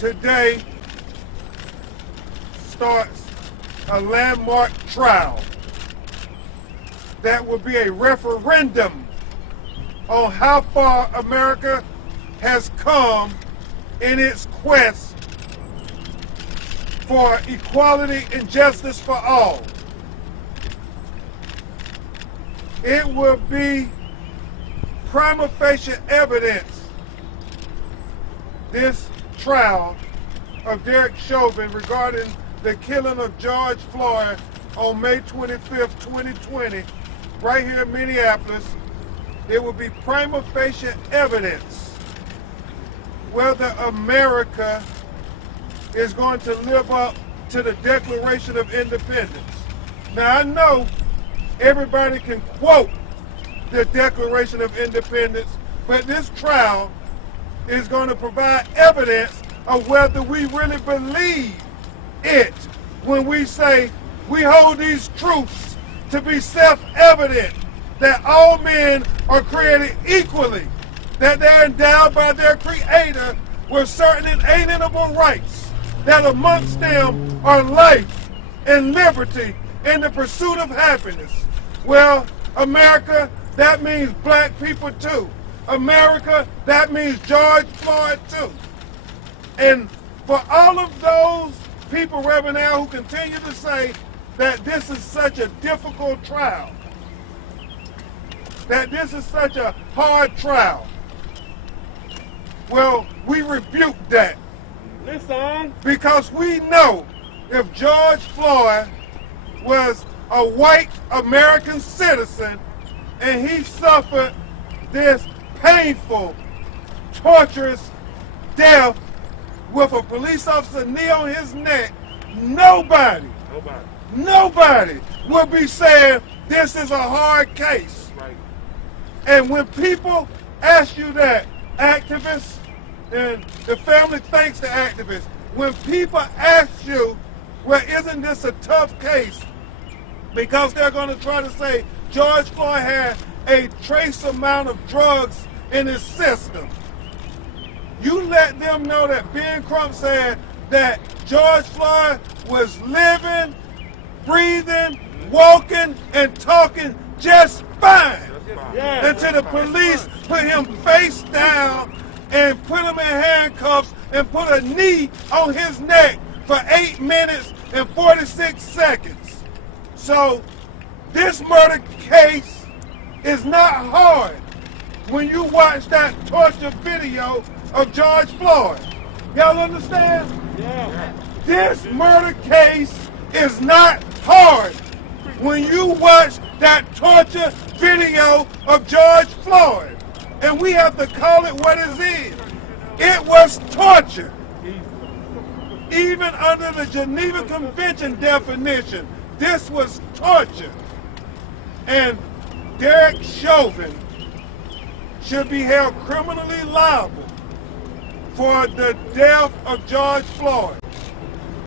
today starts a landmark trial that will be a referendum on how far America has come in its quest for equality and justice for all. It will be prima facie evidence, this trial of Derek Chauvin regarding the killing of George Floyd on May 25th, 2020, right here in Minneapolis. It will be prima facie evidence whether America is going to live up to the Declaration of Independence. Now, I know everybody can quote the Declaration of Independence, but this trial is going to provide evidence of whether we really believe it when we say we hold these truths to be self-evident, that all men are created equally, that they're endowed by their Creator with certain inalienable rights, that amongst them are life and liberty and the pursuit of happiness. Well, America, that means black people too. America, that means George Floyd too. And for all of those people, Reverend Al, who continue to say that this is such a difficult trial, that this is such a hard trial, well, we rebuke that. Listen. Because we know if George Floyd was a white American citizen and he suffered this painful, torturous death with a police officer knee on his neck, nobody will be saying this is a hard case. Right. And when people ask you that, activists, and the family thanks the activists, when people ask you, well, isn't this a tough case? Because they're going to try to say George Floyd had a trace amount of drugs in his system. You let them know that Ben Crump said that George Floyd was living, breathing, walking, and talking just fine. Yeah. Until the police put him face down and put him in handcuffs and put a knee on his neck for 8 minutes and 46 seconds. So this murder case is not hard when you watch that torture video of George Floyd. Y'all understand? Yeah. This murder case is not hard when you watch that torture video of George Floyd. And we have to call it what it is. It was torture. Even under the Geneva Convention definition, this was torture. And Derek Chauvin should be held criminally liable for the death of George Floyd.